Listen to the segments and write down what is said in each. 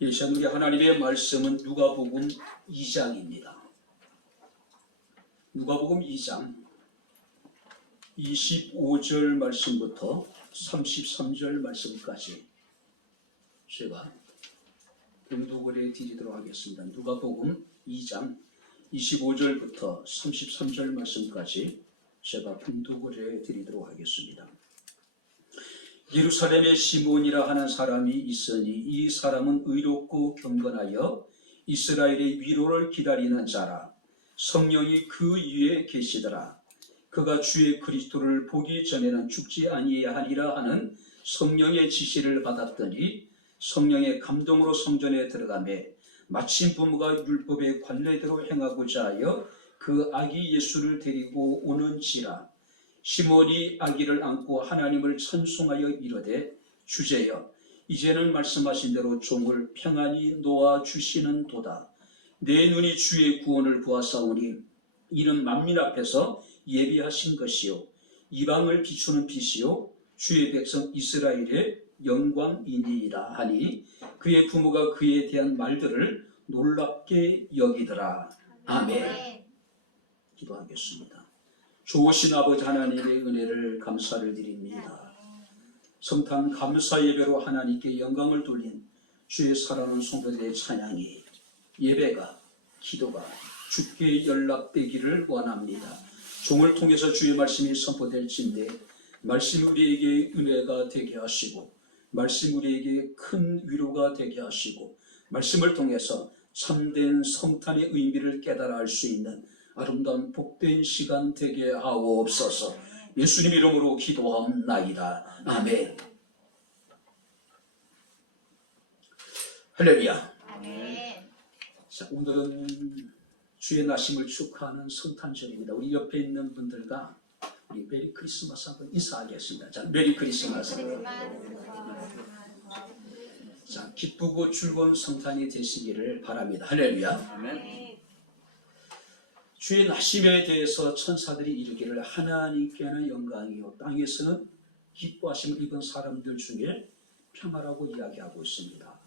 이 시간 우리 하나님의 말씀은 누가복음 2장입니다. 누가복음 2장 25절 말씀부터 33절 말씀까지 제가 봉독을 해드리도록 하겠습니다. 누가복음 2장 25절부터 33절 말씀까지 제가 봉독을 해드리도록 하겠습니다. 예루살렘에 시몬이라 하는 사람이 있으니 이 사람은 의롭고 경건하여 이스라엘의 위로를 기다리는 자라. 성령이 그 위에 계시더라. 그가 주의 그리스도를 보기 전에는 죽지 아니하리라 하는 성령의 지시를 받았더니 성령의 감동으로 성전에 들어가매 마침 부모가 율법의 관례대로 행하고자 하여 그 아기 예수를 데리고 오는지라. 시몬이 아기를 안고 하나님을 찬송하여 이르되 주제여 이제는 말씀하신 대로 종을 평안히 놓아 주시는도다. 내 눈이 주의 구원을 보았사오니 이는 만민 앞에서 예비하신 것이요 이방을 비추는 빛이요 주의 백성 이스라엘의 영광이니이다 하니 그의 부모가 그에 대한 말들을 놀랍게 여기더라. 아멘. 기도하겠습니다. 좋으신 아버지 하나님의 은혜를 감사를 드립니다. 성탄 감사 예배로 하나님께 영광을 돌린 주의 사랑하는 성도들의 찬양이 예배가 기도가 주께 연락되기를 원합니다. 종을 통해서 주의 말씀이 선포될진데 말씀 우리에게 은혜가 되게 하시고 말씀 우리에게 큰 위로가 되게 하시고 말씀을 통해서 참된 성탄의 의미를 깨달아 알 수 있는 아름다운 복된 시간 되게 하옵소서. 예수님 이름으로 기도하옵나이다. 아멘. 할렐루야. 아멘. 자, 오늘은 주의 나심을 축하하는 성탄절입니다. 우리 옆에 있는 분들과 우리 메리 크리스마스 한번 인사하겠습니다. 자, 메리 크리스마스. 자, 기쁘고 즐거운 성탄이 되시기를 바랍니다. 할렐루야. 아멘. 주의 나심에 대해서 천사들이 이르기를 하나님께는 영광이요 땅에서는 기뻐하심을 입은 사람들 중에 평화라고 이야기하고 있습니다.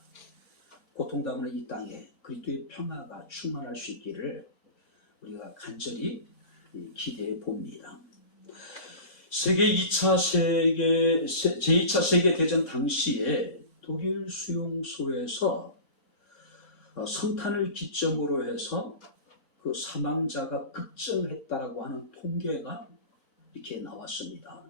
고통당하는 이 땅에 그리스도의 평화가 충만할 수 있기를 우리가 간절히 기대해 봅니다. 제2차 세계대전 당시에 독일 수용소에서 성탄을 기점으로 해서 그 사망자가 급증했다라고 하는 통계가 이렇게 나왔습니다.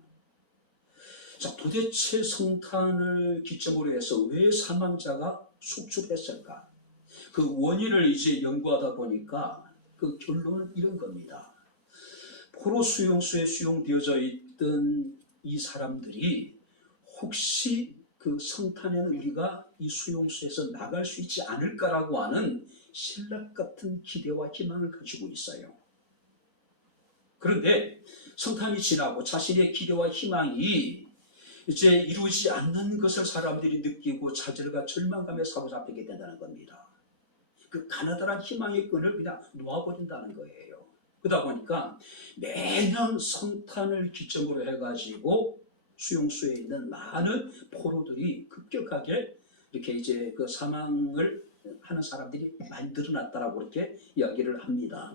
자, 도대체 성탄을 기점으로 해서 왜 사망자가 속출했을까? 그 원인을 이제 연구하다 보니까 그 결론은 이런 겁니다. 포로 수용소에 수용되어져 있던 이 사람들이 혹시 그 성탄에는 우리가 이 수용소에서 나갈 수 있지 않을까라고 하는 신락 같은 기대와 희망을 가지고 있어요. 그런데 성탄이 지나고 자신의 기대와 희망이 이제 이루지 않는 것을 사람들이 느끼고 좌절과 절망감에 사로잡히게 된다는 겁니다. 그 가느다란 희망의 끈을 그냥 놓아버린다는 거예요. 그러다 보니까 매년 성탄을 기점으로 해가지고 수용소에 있는 많은 포로들이 급격하게 이렇게 이제 그 사망을 하는 사람들이 많이 늘어났다라고 이렇게 이야기를 합니다.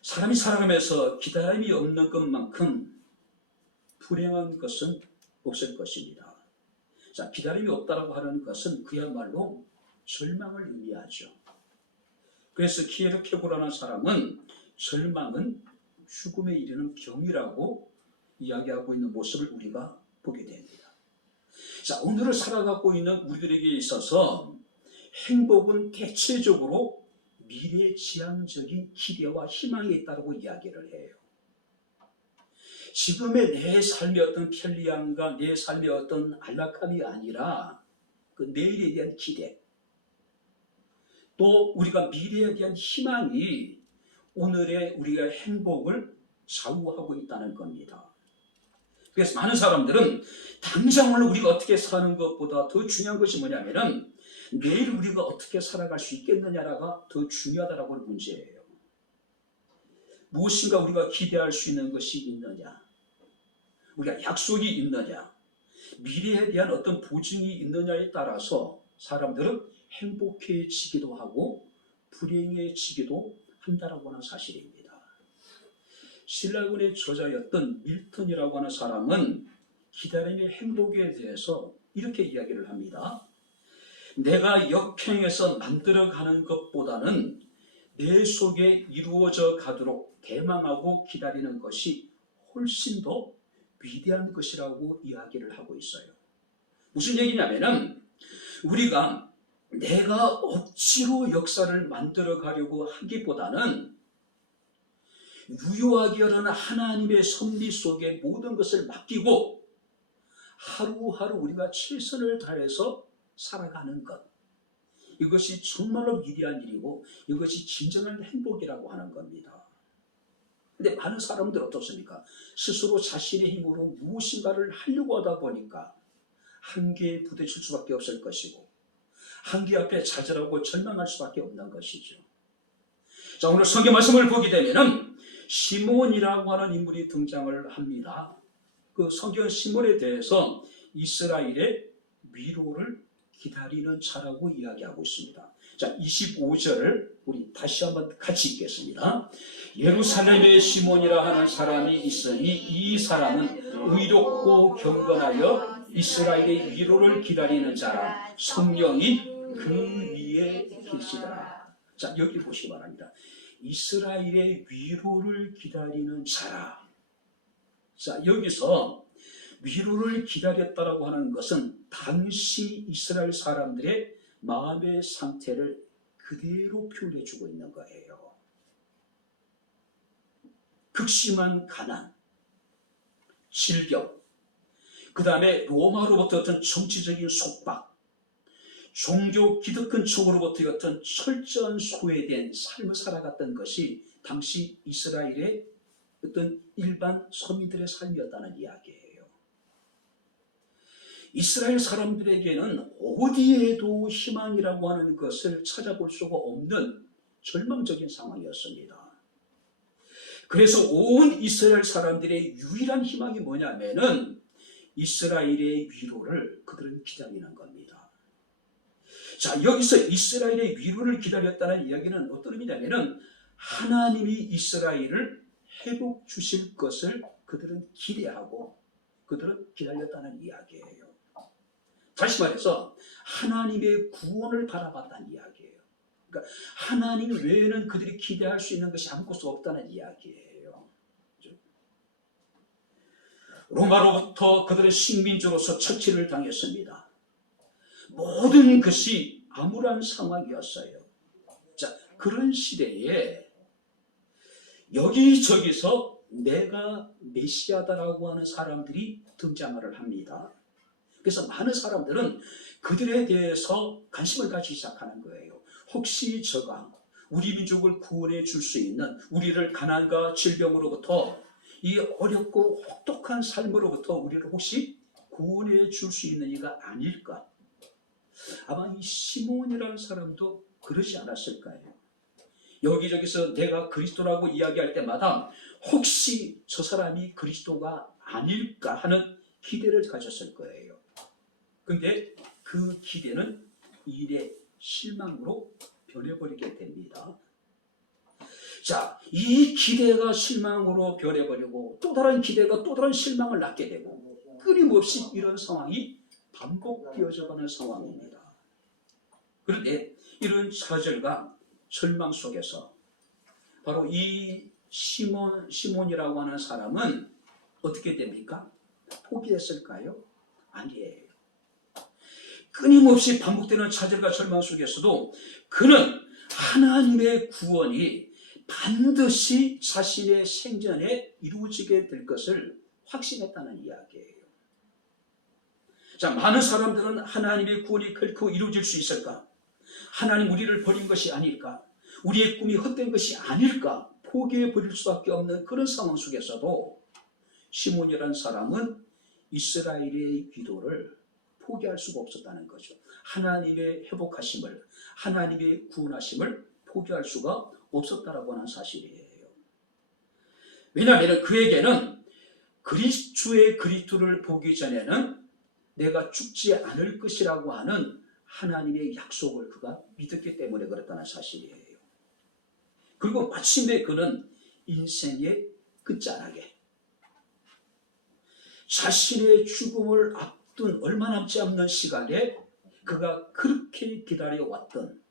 사람이 살아가면서 기다림이 없는 것만큼 불행한 것은 없을 것입니다. 자, 기다림이 없다라고 하는 것은 그야말로 절망을 의미하죠. 그래서 키에르 케고라는 사람은 절망은 죽음에 이르는 병이라고 이야기하고 있는 모습을 우리가 보게 됩니다. 자, 오늘을 살아가고 있는 우리들에게 있어서 행복은 대체적으로 미래지향적인 기대와 희망이 있다고 이야기를 해요. 지금의 내 삶의 어떤 편리함과 내 삶의 어떤 안락함이 아니라 그 내일에 대한 기대, 또 우리가 미래에 대한 희망이 오늘의 우리의 행복을 좌우하고 있다는 겁니다. 그래서 많은 사람들은 당장 오늘 우리가 어떻게 사는 것보다 더 중요한 것이 뭐냐면은 내일 우리가 어떻게 살아갈 수 있겠느냐가 더 중요하다라고 하는 문제예요. 무엇인가 우리가 기대할 수 있는 것이 있느냐, 우리가 약속이 있느냐, 미래에 대한 어떤 보증이 있느냐에 따라서 사람들은 행복해지기도 하고 불행해지기도 한다라고 하는 사실입니다. 신라군의 저자였던 밀턴이라고 하는 사람은 기다림의 행복에 대해서 이렇게 이야기를 합니다. 내가 역행해서 만들어가는 것보다는 내 속에 이루어져 가도록 대망하고 기다리는 것이 훨씬 더 위대한 것이라고 이야기를 하고 있어요. 무슨 얘기냐면은 우리가 내가 억지로 역사를 만들어 가려고 하기보다는 유효하게 하는 하나님의 섭리 속에 모든 것을 맡기고 하루하루 우리가 최선을 다해서 살아가는 것, 이것이 정말로 위대한 일이고 이것이 진정한 행복이라고 하는 겁니다. 근데 많은 사람들 어떻습니까? 스스로 자신의 힘으로 무엇인가를 하려고 하다 보니까 한계에 부딪힐 수밖에 없을 것이고 한계 앞에 좌절하고 절망할 수밖에 없는 것이죠. 자, 오늘 성경 말씀을 보게 되면은 시몬이라고 하는 인물이 등장을 합니다. 그 성경 시몬에 대해서 이스라엘의 위로를 기다리는 자라고 이야기하고 있습니다. 자, 25절을 우리 다시 한번 같이 읽겠습니다. 예루살렘의 시몬이라 하는 사람이 있으니 이 사람은 의롭고 경건하여 이스라엘의 위로를 기다리는 자라. 성령이 그 위에 계시더라. 자, 여기 보시기 바랍니다. 이스라엘의 위로를 기다리는 자라. 자, 여기서 위로를 기다렸다라고 하는 것은 당시 이스라엘 사람들의 마음의 상태를 그대로 표현해주고 있는 거예요. 극심한 가난, 질병, 그 다음에 로마로부터 어떤 정치적인 속박, 종교 기득권 쪽으로부터 어떤 철저한 소외된 삶을 살아갔던 것이 당시 이스라엘의 어떤 일반 서민들의 삶이었다는 이야기예요. 이스라엘 사람들에게는 어디에도 희망이라고 하는 것을 찾아볼 수가 없는 절망적인 상황이었습니다. 그래서 온 이스라엘 사람들의 유일한 희망이 뭐냐면은 이스라엘의 위로를 그들은 기다리는 겁니다. 자, 여기서 이스라엘의 위로를 기다렸다는 이야기는 어떤 의미냐면은 하나님이 이스라엘을 회복 주실 것을 그들은 기대하고 그들은 기다렸다는 이야기예요. 다시 말해서 하나님의 구원을 바라봤다는 이야기예요. 그러니까 하나님 외에는 그들이 기대할 수 있는 것이 아무것도 없다는 이야기예요. 로마로부터 그들은 식민지로서 처치를 당했습니다. 모든 것이 암울한 상황이었어요. 자, 그런 시대에 여기저기서 내가 메시아다라고 하는 사람들이 등장을 합니다. 그래서 많은 사람들은 그들에 대해서 관심을 가지기 시작하는 거예요. 혹시 저가 우리 민족을 구원해 줄 수 있는, 우리를 가난과 질병으로부터 이 어렵고 혹독한 삶으로부터 우리를 혹시 구원해 줄 수 있는 이가 아닐까? 아마 이 시몬이라는 사람도 그러지 않았을까요? 여기저기서 내가 그리스도라고 이야기할 때마다 혹시 저 사람이 그리스도가 아닐까 하는 기대를 가졌을 거예요. 근데 그 기대는 일의 실망으로 변해버리게 됩니다. 자, 이 기대가 실망으로 변해버리고 또 다른 기대가 또 다른 실망을 낳게 되고 끊임없이 이런 상황이 반복되어져가는 상황입니다. 그런데 이런 좌절과 절망 속에서 바로 이 시몬이라고 하는 사람은 어떻게 됩니까? 포기했을까요? 아니에요. 끊임없이 반복되는 좌절과 절망 속에서도 그는 하나님의 구원이 반드시 자신의 생전에 이루어지게 될 것을 확신했다는 이야기예요. 자, 많은 사람들은 하나님의 구원이 결코 이루어질 수 있을까? 하나님 우리를 버린 것이 아닐까? 우리의 꿈이 헛된 것이 아닐까? 포기해버릴 수밖에 없는 그런 상황 속에서도 시몬이라는 사람은 이스라엘의 기도를 포기할 수가 없었다는 거죠. 하나님의 회복하심을, 하나님의 구원하심을 포기할 수가 없었다라고 하는 사실이에요. 왜냐하면 그에게는 주의 그리스도를 보기 전에는 내가 죽지 않을 것이라고 하는 하나님의 약속을 그가 믿었기 때문에 그렇다는 사실이에요. 그리고 마침내 그는 인생의 끝자락에 자신의 죽음을 앞둔 얼마 남지 않는 시간에 그가 그렇게 기다려왔던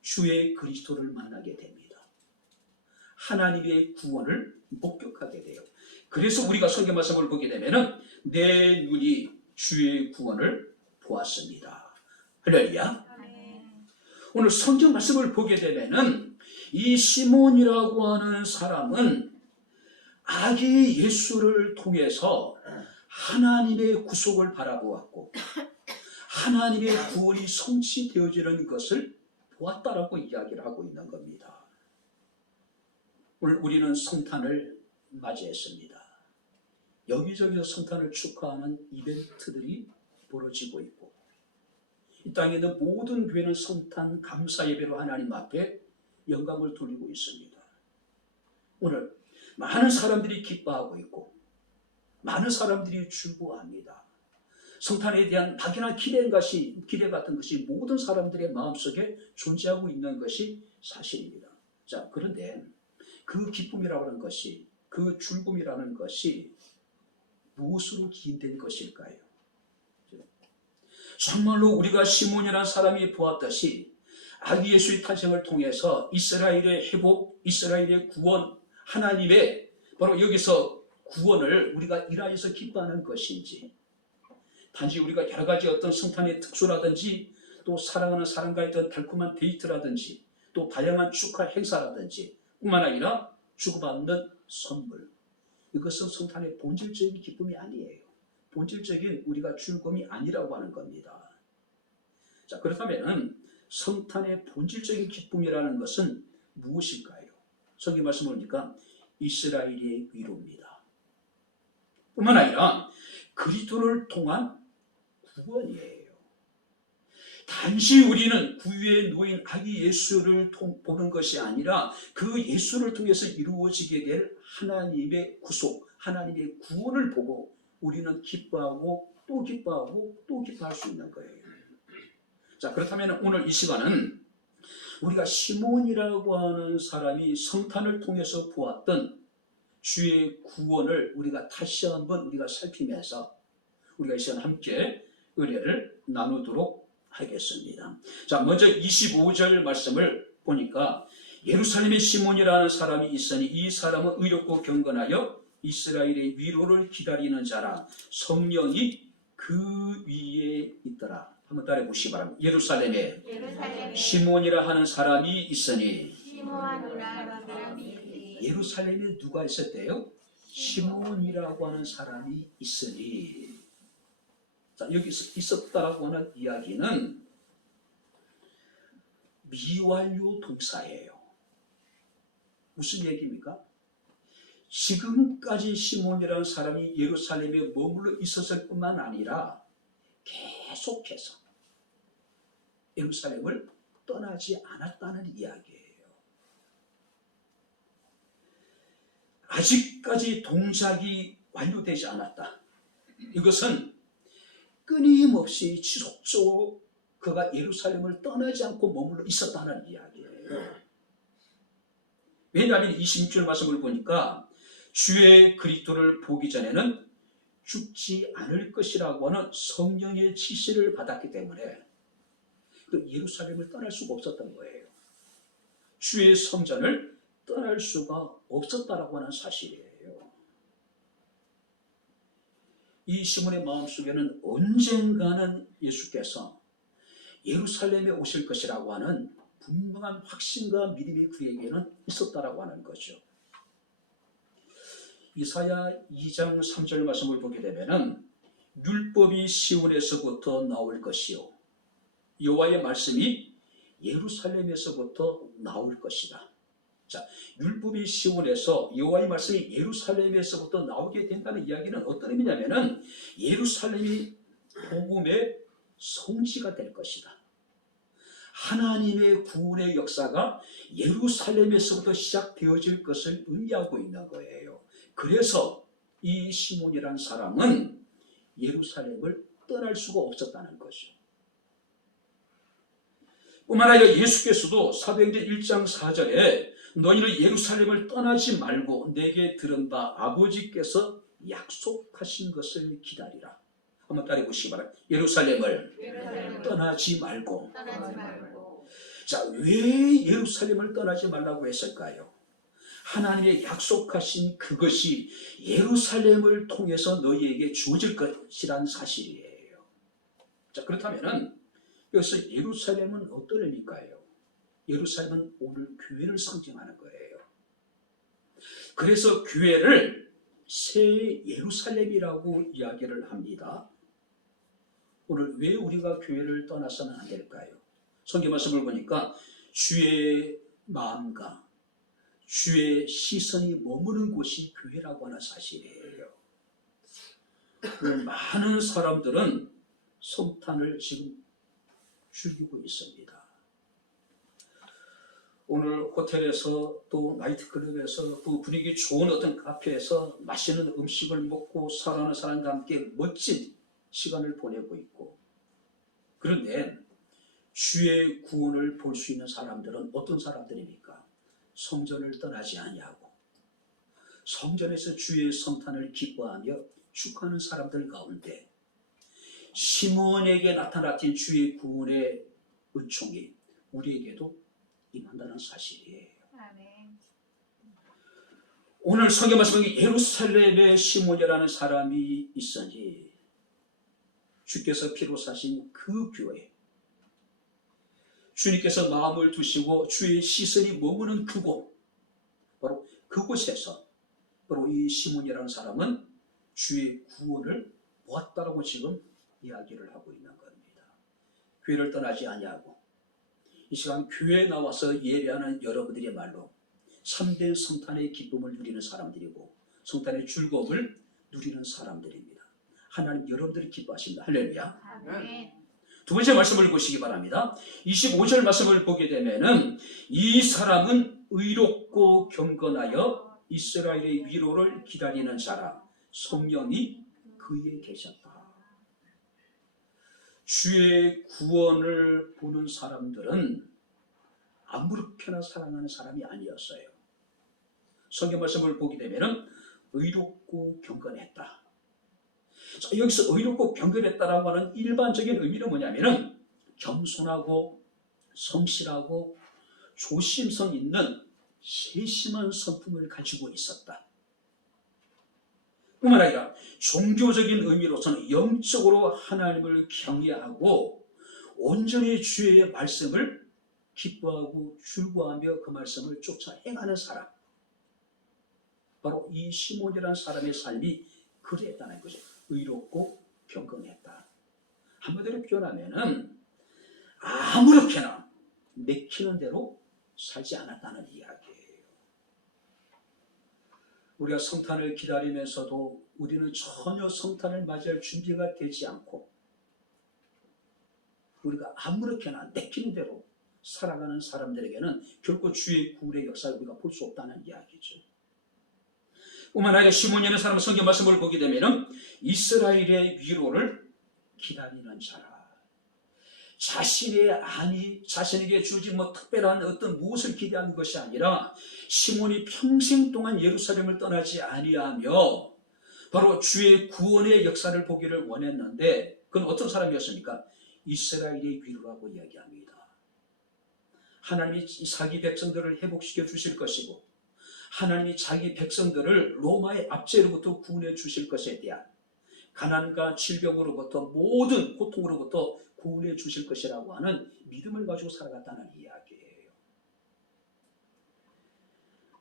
주의 그리스도를 만나게 됩니다. 하나님의 구원을 목격하게 돼요. 그래서 우리가 성경 말씀을 보게 되면은 내 눈이 주의 구원을 보았습니다. 할렐루야. 오늘 성경 말씀을 보게 되면은 이 시몬이라고 하는 사람은 아기 예수를 통해서 하나님의 구속을 바라보았고 하나님의 구원이 성취되어지는 것을 보았다라고 이야기를 하고 있는 겁니다. 오늘 우리는 성탄을 맞이했습니다. 여기저기서 성탄을 축하하는 이벤트들이 벌어지고 있고 이 땅에 있는 모든 교회는 성탄 감사 예배로 하나님 앞에 영광을 돌리고 있습니다. 오늘 많은 사람들이 기뻐하고 있고 많은 사람들이 즐거워합니다. 성탄에 대한 막연한 기대 같은 것이 모든 사람들의 마음속에 존재하고 있는 것이 사실입니다. 자, 그런데 그 기쁨이라고 하는 것이, 그 즐거움이라는 것이 무엇으로 기인된 것일까요? 정말로 우리가 시몬이라는 사람이 보았듯이 아기 예수의 탄생을 통해서 이스라엘의 회복, 이스라엘의 구원, 하나님의 바로 여기서 구원을 우리가 일하여서 기뻐하는 것인지, 단지 우리가 여러 가지 어떤 성탄의 특수라든지 또 사랑하는 사람과의 어떤 달콤한 데이트라든지 또 다양한 축하 행사라든지 뿐만 아니라 주고받는 선물, 이것은 성탄의 본질적인 기쁨이 아니에요. 본질적인 우리가 즐거움이 아니라고 하는 겁니다. 자, 그렇다면 성탄의 본질적인 기쁨이라는 것은 무엇일까요? 성경 말씀을 보니까 이스라엘의 위로입니다. 뿐만 아니라 그리스도를 통한 구원이에요. 단지 우리는 구유에 놓인 아기 예수를 보는 것이 아니라 그 예수를 통해서 이루어지게 될 하나님의 구속, 하나님의 구원을 보고 우리는 기뻐하고 또 기뻐하고 또 기뻐할 수 있는 거예요. 자, 그렇다면 오늘 이 시간은 우리가 시몬이라고 하는 사람이 성탄을 통해서 보았던 주의 구원을 우리가 다시 한번 우리가 살피면서 우리가 이 시간 함께 은혜를 나누도록 하겠습니다. 자, 먼저 25절 말씀을 보니까 예루살렘에 시몬이라는 사람이 있으니 이 사람은 의롭고 경건하여 이스라엘의 위로를 기다리는 자라 성령이 그 위에 있더라. 한번 따라해 보시기 바랍니다. 예루살렘에 시몬이라 하는 사람이 있으니 예루살렘에 누가 있었대요? 시몬이라고 하는 사람이 있으니. 자, 여기 있었다라고 하는 이야기는 미완료 동사예요. 무슨 얘기입니까? 지금까지 시몬이라는 사람이 예루살렘에 머물러 있었을 뿐만 아니라 계속해서 예루살렘을 떠나지 않았다는 이야기예요. 아직까지 동작이 완료되지 않았다. 이것은 끊임없이 지속적으로 그가 예루살렘을 떠나지 않고 머물러 있었다는 이야기예요. 왜냐하면 26절 말씀을 보니까 주의 그리스도를 보기 전에는 죽지 않을 것이라고 하는 성령의 지시를 받았기 때문에 그 예루살렘을 떠날 수가 없었던 거예요. 주의 성전을 떠날 수가 없었다라고 하는 사실이에요. 이 시몬의 마음속에는 언젠가는 예수께서 예루살렘에 오실 것이라고 하는 분명한 확신과 믿음이 그에게는 있었다라고 하는 거죠. 이사야 2장 3절 말씀을 보게 되면은 율법이 시온에서부터 나올 것이요 여호와의 말씀이 예루살렘에서부터 나올 것이다. 자, 율법이 시온에서 여호와의 말씀이 예루살렘에서부터 나오게 된다는 이야기는 어떤 의미냐면은 예루살렘이 복음의 성지가 될 것이다. 하나님의 구원의 역사가 예루살렘에서부터 시작되어질 것을 의미하고 있는 거예요. 그래서 이 시몬이라는 사람은 예루살렘을 떠날 수가 없었다는 거죠. 뿐만 아니라 예수께서도 사도행전 1장 4절에 너희는 예루살렘을 떠나지 말고 내게 들은 바 아버지께서 약속하신 것을 기다리라. 한번 따라해 보시기 바랍니다. 예루살렘을 떠나지 말고. 자, 왜 예루살렘을 떠나지 말라고 했을까요? 하나님의 약속하신 그것이 예루살렘을 통해서 너희에게 주어질 것이란 사실이에요. 자, 그렇다면은 여기서 예루살렘은 어떤 의미일까요? 예루살렘은 오늘 교회를 상징하는 거예요. 그래서 교회를 새 예루살렘이라고 이야기를 합니다. 오늘 왜 우리가 교회를 떠나서는 안 될까요? 성경 말씀을 보니까 주의 마음과 주의 시선이 머무는 곳이 교회라고 하는 사실이에요. 오늘 많은 사람들은 성탄을 지금 즐기고 있습니다. 오늘 호텔에서 또 나이트클럽에서 그 분위기 좋은 어떤 카페에서 맛있는 음식을 먹고 사랑하는 사람과 함께 멋진 시간을 보내고 있고, 그런데 주의 구원을 볼 수 있는 사람들은 어떤 사람들입니까? 성전을 떠나지 아니하고 성전에서 주의 성탄을 기뻐하며 축하하는 사람들 가운데 시몬에게 나타났던 주의 구원의 은총이 우리에게도 임한다는 사실이에요. 아멘. 오늘 성경 말씀에 예루살렘에 시몬이라는 사람이 있으니 주께서 피로 사신 그 교회, 주님께서 마음을 두시고 주의 시선이 머무는 그곳, 바로 그곳에서 바로 이 시몬이라는 사람은 주의 구원을 보았다라고 지금 이야기를 하고 있는 겁니다. 교회를 떠나지 아니하고 이 시간 교회에 나와서 예배하는 여러분들의 말로 참된 성탄의 기쁨을 누리는 사람들이고 성탄의 즐거움을 누리는 사람들입니다. 하나님 여러분들이 기뻐하십니다. 할렐루야. 아멘. 두 번째 말씀을 보시기 바랍니다. 25절 말씀을 보게 되면은 이 사람은 의롭고 경건하여 이스라엘의 위로를 기다리는 자라 성령이 그에 계셨다. 주의 구원을 보는 사람들은 아무렇게나 사랑하는 사람이 아니었어요. 성경 말씀을 보게 되면은 의롭고 경건했다. 자, 여기서 의롭고 경건했다라고 하는 일반적인 의미는 뭐냐면은 겸손하고 성실하고 조심성 있는 세심한 성품을 가지고 있었다. 뿐만 아니라 종교적인 의미로서는 영적으로 하나님을 경외하고 온전히 주의 말씀을 기뻐하고 즐거워하며 그 말씀을 쫓아 행하는 사람, 바로 이 시몬이라는 사람의 삶이 그랬다는 거죠. 의롭고 경건했다. 한마디로 표현하면은 아무렇게나 내키는 대로 살지 않았다는 이야기예요. 우리가 성탄을 기다리면서도 우리는 전혀 성탄을 맞이할 준비가 되지 않고 우리가 아무렇게나 내키는 대로 살아가는 사람들에게는 결코 주의 구원의 역사를 우리가 볼 수 없다는 이야기죠. 뿐만 아니라 시몬이라는 사람은 성경 말씀을 보게 되면 이스라엘의 위로를 기다리는 자라. 자신의 안이 자신에게 주어진 특별한 어떤 무엇을 기대하는 것이 아니라 시몬이 평생 동안 예루살렘을 떠나지 아니하며 바로 주의 구원의 역사를 보기를 원했는데 그건 어떤 사람이었습니까? 이스라엘의 위로라고 이야기합니다. 하나님이 자기 백성들을 회복시켜 주실 것이고 하나님이 자기 백성들을 로마의 압제로부터 구원해 주실 것에 대한 가난과 질병으로부터 모든 고통으로부터 구원해 주실 것이라고 하는 믿음을 가지고 살아갔다는 이야기예요.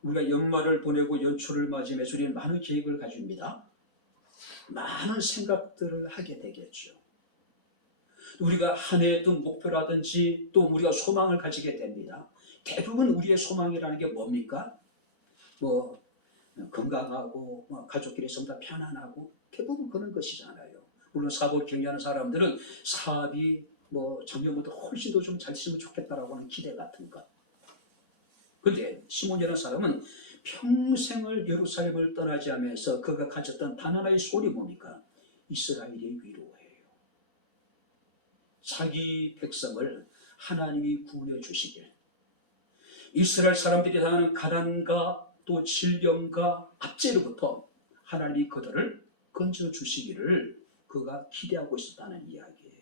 우리가 연말을 보내고 연초를 맞이하면서 우리는 많은 계획을 가집니다. 많은 생각들을 하게 되겠죠. 우리가 한 해의 목표라든지 또 우리가 소망을 가지게 됩니다. 대부분 우리의 소망이라는 게 뭡니까? 건강하고 가족끼리 전부 다 편안하고 대부분 그런 것이잖아요. 물론 사업을 경영하는 사람들은 사업이 작년보다 훨씬 더 좀 잘 되면 좋겠다라고 하는 기대 같은 것. 그런데 시몬이라는 사람은 평생을 예루살렘을 떠나지 하면서 그가 가졌던 단 하나의 소원이 뭡니까? 이스라엘의 위로예요. 자기 백성을 하나님이 구원해 주시길, 이스라엘 사람들이 당하는 가난과 또 질병과 압제로부터 하나님이 그들을 건져 주시기를 그가 기대하고 있었다는 이야기예요.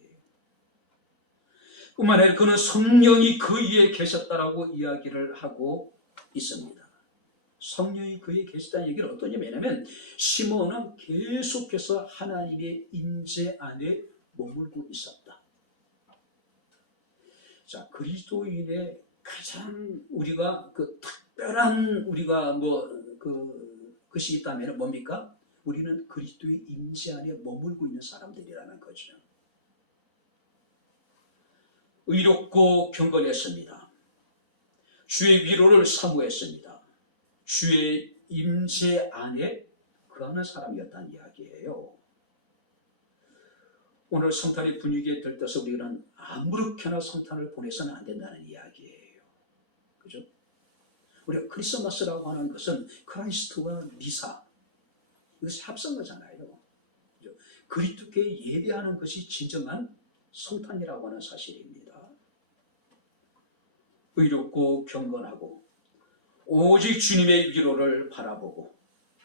뿐만 아니라 그는 성령이 그 위에 계셨다라고 이야기를 하고 있습니다. 성령이 그에 계시다는 얘기는 어떤 의미냐면, 시몬은 계속해서 하나님의 임재 안에 머물고 있었다. 자, 그리스도인의 가장 우리가 특별한 우리가 것이 있다면 뭡니까? 우리는 그리스도의 임재 안에 머물고 있는 사람들이라는 거죠. 의롭고 경건했습니다. 주의 위로를 사모했습니다. 주의 임재 안에 거하는 사람이었다는 이야기예요. 오늘 성탄의 분위기에 들떠서 우리는 아무렇게나 성탄을 보내서는 안 된다는 이야기예요. 그죠? 우리가 크리스마스라고 하는 것은 크라이스트와 미사, 이것이 합성 거잖아요. 그죠? 그리스도께 예배하는 것이 진정한 성탄이라고 하는 사실입니다. 의롭고 경건하고 오직 주님의 위로를 바라보고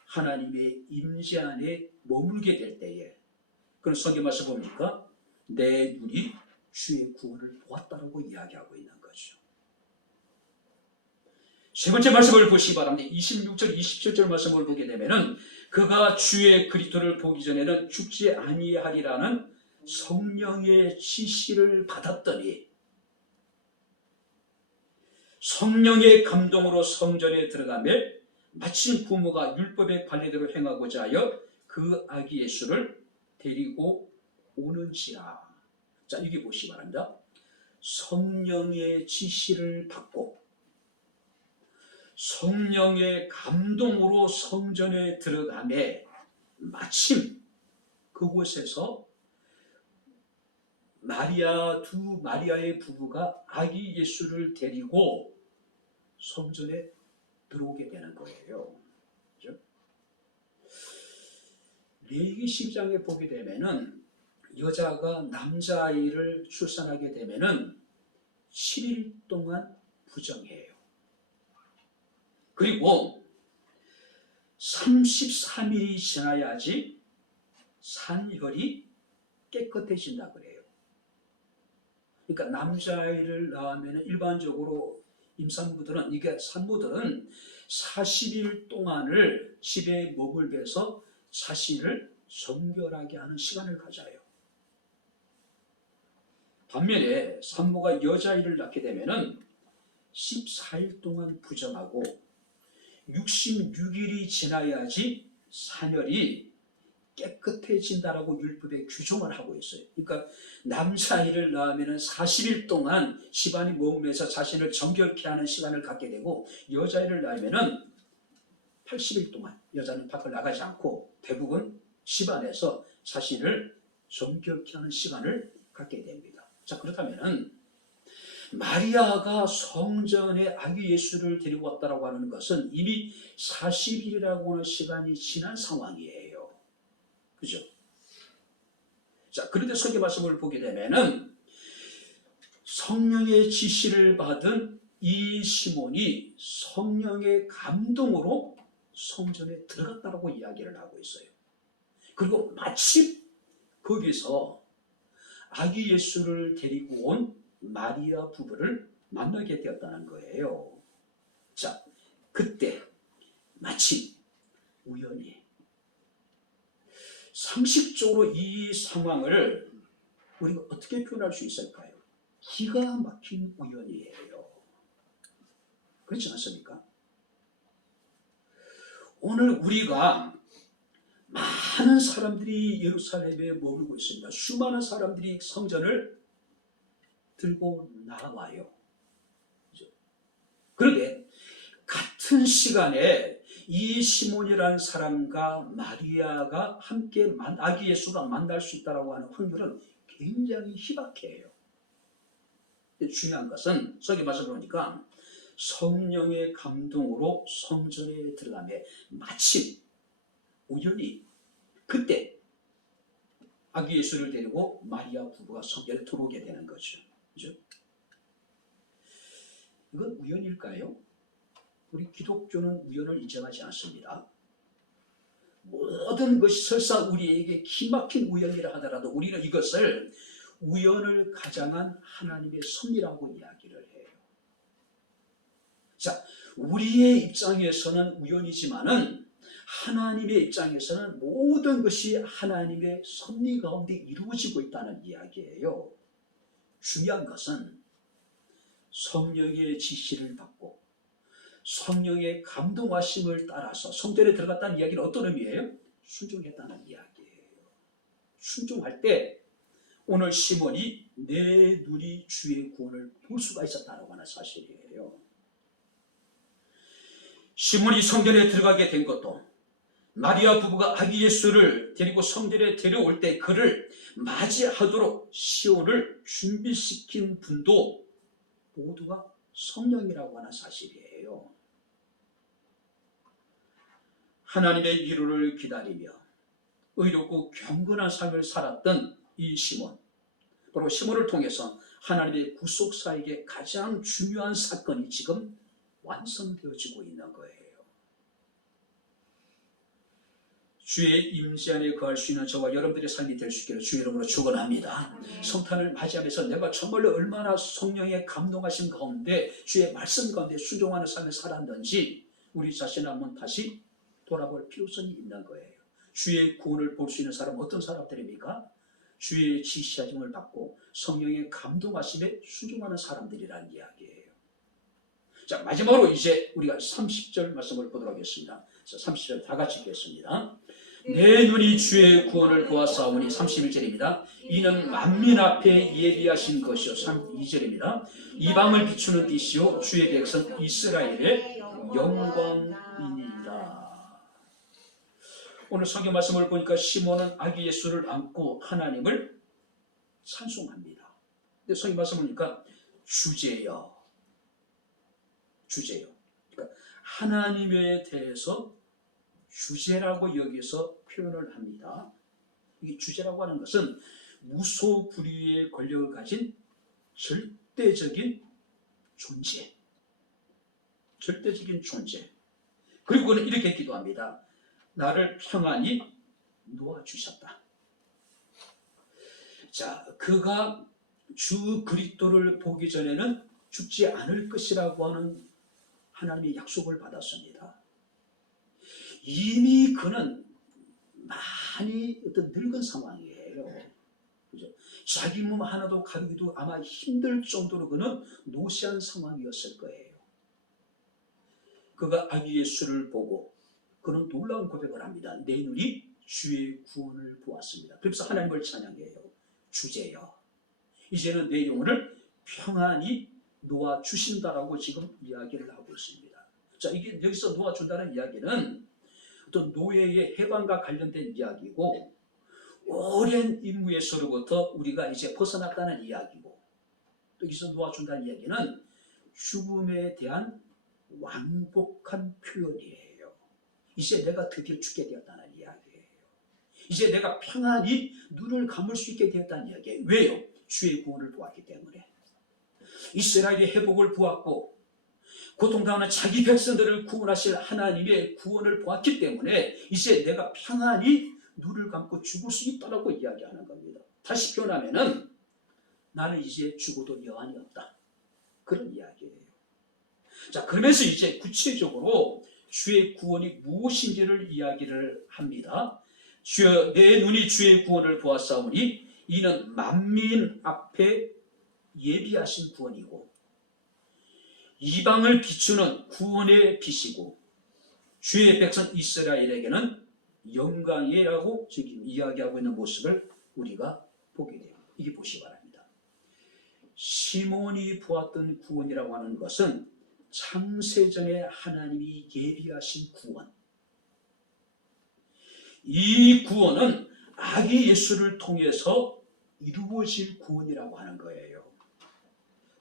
하나님의 임재 안에 머물게 될 때에, 그런 성경 말씀 보니까 내 눈이 주의 구원을 보았다라고 이야기하고 있는 거죠. 세 번째 말씀을 보시기 바랍니다. 26절, 27절 말씀을 보게 되면은 그가 주의 그리스도를 보기 전에는 죽지 아니하리라는 성령의 지시를 받았더니 성령의 감동으로 성전에 들어가며 마침 부모가 율법의 관례대로 행하고자 하여 그 아기 예수를 데리고 오는지라. 자, 여기 보시기 바랍니다. 성령의 지시를 받고 성령의 감동으로 성전에 들어가며 마침 그곳에서 마리아의 부부가 아기 예수를 데리고 성전에 들어오게 되는 거예요. 그렇죠? 레위기 10장에 보게 되면은 여자가 남자아이를 출산하게 되면은 7일 동안 부정해요. 그리고 33일이 지나야지 산혈이 깨끗해진다 그래요. 그러니까 남자아이를 낳으면 일반적으로 임산부들은, 이게 산모들은 40일 동안을 집에 머물면서 자신을 정결하게 하는 시간을 가져요. 반면에 산모가 여자아이를 낳게 되면은 14일 동안 부정하고 66일이 지나야지 산혈이 깨끗해진다라고 율법에 규정을 하고 있어요. 그러니까 남자아이를 낳으면 40일 동안 집안이 머물면서 자신을 정결케 하는 시간을 갖게 되고, 여자아이를 낳으면 80일 동안 여자는 밖을 나가지 않고 대부분 집안에서 자신을 정결케 하는 시간을 갖게 됩니다. 자, 그렇다면 마리아가 성전에 아기 예수를 데리고 왔다라고 하는 것은 이미 40일이라고 하는 시간이 지난 상황이에요. 그죠? 자, 그런데 성경 말씀을 보게 되면은 성령의 지시를 받은 이 시몬이 성령의 감동으로 성전에 들어갔다라고 이야기를 하고 있어요. 그리고 마침 거기서 아기 예수를 데리고 온 마리아 부부를 만나게 되었다는 거예요. 자, 그때 마침 우연히, 상식적으로 이 상황을 우리가 어떻게 표현할 수 있을까요? 기가 막힌 우연이에요. 그렇지 않습니까? 오늘 우리가 많은 사람들이 예루살렘에 머물고 있습니다. 수많은 사람들이 성전을 들고 나와요. 그런데 같은 시간에 이 시몬이라는 사람과 마리아가 함께 아기 예수가 만날 수 있다고 하는 확률은 굉장히 희박해요. 중요한 것은 성경 말씀을 보니까 성령의 감동으로 성전에 들어가며 마침 우연히 그때 아기 예수를 데리고 마리아 부부가 성전에 들어오게 되는 거죠. 그죠? 이건 우연일까요? 우리 기독교는 우연을 인정하지 않습니다. 모든 것이 설사 우리에게 기막힌 우연이라 하더라도 우리는 이것을 우연을 가장한 하나님의 섭리라고 이야기를 해요. 자, 우리의 입장에서는 우연이지만은 하나님의 입장에서는 모든 것이 하나님의 섭리 가운데 이루어지고 있다는 이야기예요. 중요한 것은 성령의 지시를 받고 성령의 감동하심을 따라서 성전에 들어갔다는 이야기는 어떤 의미예요? 순종했다는 이야기예요. 순종할 때 오늘 시몬이 내 눈이 주의 구원을 볼 수가 있었다고 하는 사실이에요. 시몬이 성전에 들어가게 된 것도 마리아 부부가 아기 예수를 데리고 성전에 데려올 때 그를 맞이하도록 시온을 준비시킨 분도 모두가 성령이라고 하는 사실이에요. 하나님의 위로를 기다리며 의롭고 경건한 삶을 살았던 이 시몬, 바로 시몬을 통해서 하나님의 구속사에게 가장 중요한 사건이 지금 완성되어지고 있는 거예요. 주의 임재 안에 거할 수 있는 저와 여러분들의 삶이 될 수 있기를 주의 이름으로 축원합니다. 성탄을 맞이하면서 내가 정말로 얼마나 성령의 감동하심 가운데 주의 말씀 가운데 순종하는 삶을 살았는지 우리 자신을 한번 다시 돌아볼 필요성이 있는 거예요. 주의 구원을 볼 수 있는 사람은 어떤 사람들입니까? 주의 지시하심을 받고 성령의 감동하심에 순종하는 사람들이라는 이야기예요. 자, 마지막으로 이제 우리가 30절 말씀을 보도록 하겠습니다. 자, 30절 다 같이 읽겠습니다. 내 눈이 주의 구원을 보았사오니 31절입니다. 이는 만민 앞에 예비하신 것이요 32절입니다. 이방을 비추는 빛이요 주의 백성 이스라엘의 영광이니이다. 오늘 성경 말씀을 보니까 시몬은 아기 예수를 안고 하나님을 찬송합니다. 근데 성경 말씀을 보니까 주제여. 그러니까 하나님에 대해서 주제라고 여기서 표현을 합니다. 이 주제라고 하는 것은 무소불위의 권력을 가진 절대적인 존재. 그리고 그는 이렇게 기도합니다. 나를 평안히 놓아주셨다. 자, 그가 주 그리스도를 보기 전에는 죽지 않을 것이라고 하는 하나님의 약속을 받았습니다. 이미 그는 많이 어떤 늙은 상황이에요. 그죠? 자기 몸 하나도 가르기도 아마 힘들 정도로 그는 노쇠한 상황이었을 거예요. 그가 아기 예수를 보고 그는 놀라운 고백을 합니다. 내 눈이 주의 구원을 보았습니다. 그래서 하나님을 찬양해요. 주제여. 이제는 내 영혼을 평안히 놓아주신다라고 지금 이야기를 하고 있습니다. 자, 이게 여기서 놓아준다는 이야기는 어떤 노예의 해방과 관련된 이야기고 오랜 임무에서로부터 우리가 이제 벗어났다는 이야기고 또 여기서 놓아준다는 이야기는 죽음에 대한 완곡한 표현이에요. 이제 내가 드디어 죽게 되었다는 이야기예요. 이제 내가 평안히 눈을 감을 수 있게 되었다는 이야기예요. 왜요? 주의 구원을 보았기 때문에. 이스라엘의 회복을 보았고 고통당하는 자기 백성들을 구원하실 하나님의 구원을 보았기 때문에 이제 내가 평안히 눈을 감고 죽을 수 있다고 이야기하는 겁니다. 다시 표현하면은 나는 이제 죽어도 여한이 없다. 그런 이야기예요. 자, 그러면서 이제 구체적으로 주의 구원이 무엇인지를 이야기를 합니다. 주여, 내 눈이 주의 구원을 보았사오니 이는 만민 앞에 예비하신 구원이고 이방을 비추는 구원의 빛이고 주의 백성 이스라엘에게는 영광이라고 지금 이야기하고 있는 모습을 우리가 보게 돼요. 이게 보시기 바랍니다. 시몬이 보았던 구원이라고 하는 것은 창세전에 하나님이 예비하신 구원. 이 구원은 아기 예수를 통해서 이루어질 구원이라고 하는 거예요.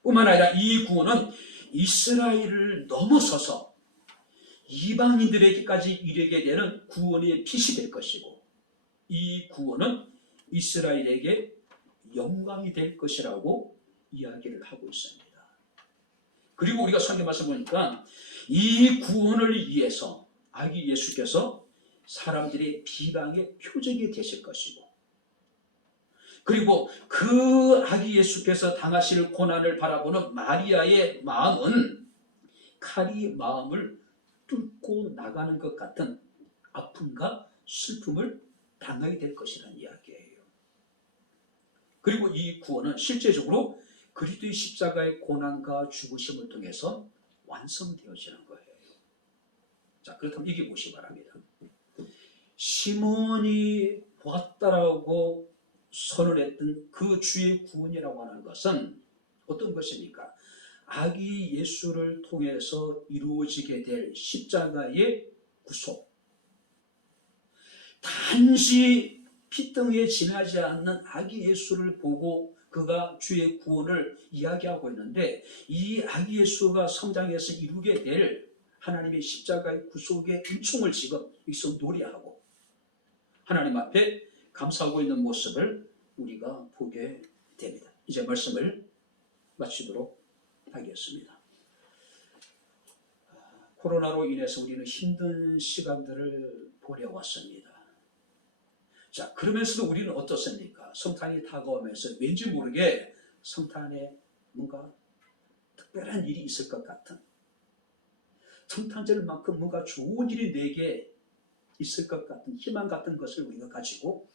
뿐만 아니라 이 구원은 이스라엘을 넘어서서 이방인들에게까지 이르게 되는 구원의 빛이 될 것이고 이 구원은 이스라엘에게 영광이 될 것이라고 이야기를 하고 있습니다. 그리고 우리가 성경 말씀 보니까 이 구원을 위해서 아기 예수께서 사람들의 비방의 표적이 되실 것이고, 그리고 그 아기 예수께서 당하실 고난을 바라보는 마리아의 마음은 칼이 마음을 뚫고 나가는 것 같은 아픔과 슬픔을 당하게 될 것이라는 이야기예요. 그리고 이 구원은 실제적으로 그리스도의 십자가의 고난과 죽으심을 통해서 완성되어지는 거예요. 자, 그렇다면 이게 무엇이 바랍니다. 시몬이 보았다라고 선언했던 그 주의 구원이라고 하는 것은 어떤 것입니까? 아기 예수를 통해서 이루어지게 될 십자가의 구속. 단지 피등에 지나지 않는 아기 예수를 보고 그가 주의 구원을 이야기하고 있는데, 이 아기 예수가 성장해서 이루게 될 하나님의 십자가의 구속의 은총을 지금 여기서 노래하고 하나님 앞에 감사하고 있는 모습을 우리가 보게 됩니다. 이제 말씀을 마치도록 하겠습니다. 코로나로 인해서 우리는 힘든 시간들을 보내왔습니다. 자, 그러면서도 우리는 어떻습니까? 성탄이 다가오면서 왠지 모르게 성탄에 뭔가 특별한 일이 있을 것 같은, 성탄절만큼 뭔가 좋은 일이 내게 있을 것 같은 희망 같은 것을 우리가 가지고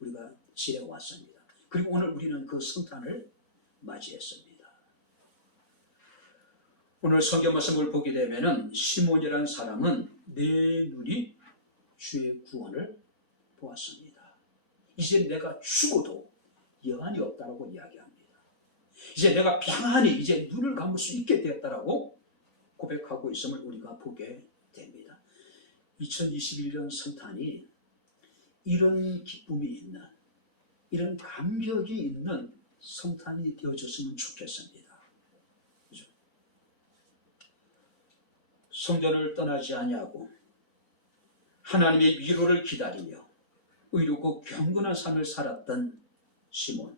우리가 지내왔습니다. 그리고 오늘 우리는 그 성탄을 맞이했습니다. 오늘 성경 말씀을 보게 되면은 시몬이라는 사람은 내 눈이 주의 구원을 보았습니다. 이제 내가 죽어도 여한이 없다라고 이야기합니다. 이제 내가 평안히 이제 눈을 감을 수 있게 되었다라고 고백하고 있음을 우리가 보게 됩니다. 2021년 성탄이 이런 기쁨이 있는, 이런 감격이 있는 성탄이 되어졌으면 좋겠습니다. 그죠? 성전을 떠나지 아니하고 하나님의 위로를 기다리며 의롭고 경건한 삶을 살았던 시몬,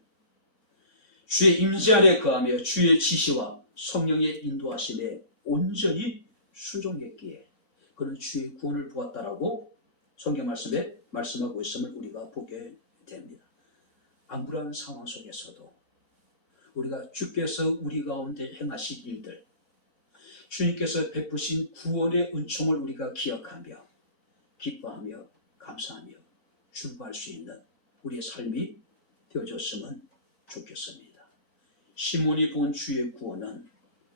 주의 임재 안에 거하며 주의 지시와 성령의 인도하심에 온전히 순종했기에 그는 주의 구원을 보았다라고 성경 말씀에 말씀하고 있음을 우리가 보게 됩니다. 암울한 상황 속에서도 우리가 주께서 우리 가운데 행하신 일들, 주님께서 베푸신 구원의 은총을 우리가 기억하며 기뻐하며 감사하며 출발할 수 있는 우리의 삶이 되어졌으면 좋겠습니다. 시몬이 본 주의 구원은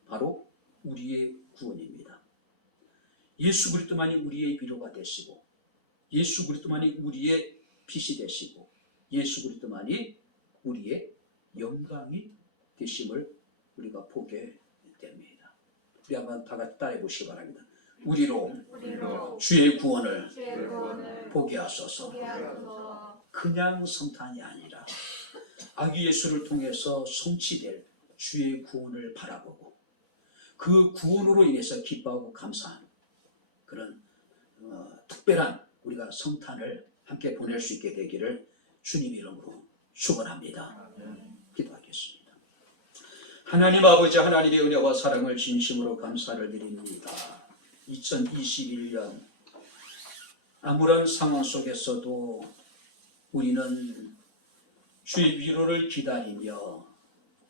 바로 우리의 구원입니다. 예수 그리스도만이 우리의 위로가 되시고, 예수 그리스도만이 우리의 빛이 되시고, 예수 그리스도만이 우리의 영광이 되심을 우리가 보게 됩니다. 우리 한번 다 같이 따라해 보시기 바랍니다. 우리로 주의 구원을 보게 하소서. 그냥 성탄이 아니라 아기 예수를 통해서 성취될 주의 구원을 바라보고 그 구원으로 인해서 기뻐하고 감사하는 그런 특별한 우리가 성탄을 함께 보낼 수 있게 되기를 주님 이름으로 축원합니다. 기도하겠습니다. 하나님 아버지, 하나님의 은혜와 사랑을 진심으로 감사를 드립니다. 2021년 암울한 상황 속에서도 우리는 주의 위로를 기다리며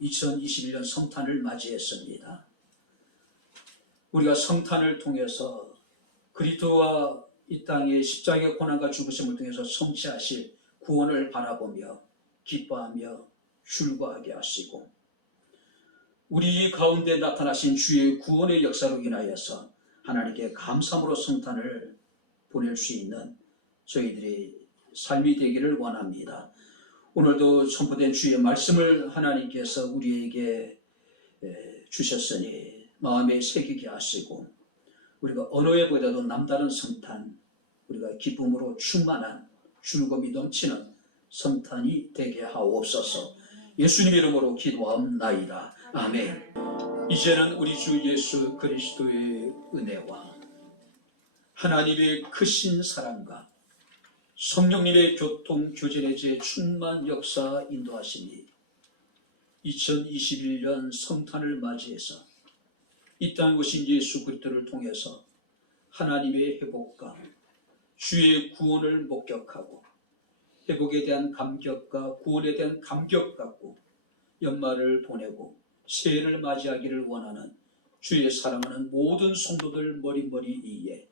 2021년 성탄을 맞이했습니다. 우리가 성탄을 통해서 그리스도와 이 땅의 십자가의 고난과 죽으심을 통해서 성취하실 구원을 바라보며 기뻐하며 즐거워하게 하시고, 우리 가운데 나타나신 주의 구원의 역사로 인하여서 하나님께 감사함으로 성탄을 보낼 수 있는 저희들의 삶이 되기를 원합니다. 오늘도 선포된 주의 말씀을 하나님께서 우리에게 주셨으니 마음에 새기게 하시고, 우리가 어느 해보다도 남다른 성탄, 우리가 기쁨으로 충만한 즐거움이 넘치는 성탄이 되게 하옵소서. 예수님 이름으로 기도하옵나이다. 아멘. 이제는 우리 주 예수 그리스도의 은혜와 하나님의 크신 사랑과 성령님의 교통 교제의 제 충만 역사 인도하시니 2021년 성탄을 맞이해서 이 땅에 오신 예수 그리스도를 통해서 하나님의 회복과 주의 구원을 목격하고 회복에 대한 감격과 구원에 대한 감격 갖고 연말을 보내고 새해를 맞이하기를 원하는 주의 사랑하는 모든 성도들 머리머리 위에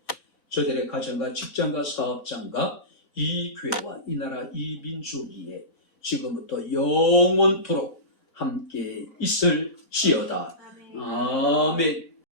저들의 가정과 직장과 사업장과 이 교회와 이 나라 이 민족 위에 지금부터 영원토록 함께 있을지어다. 아멘.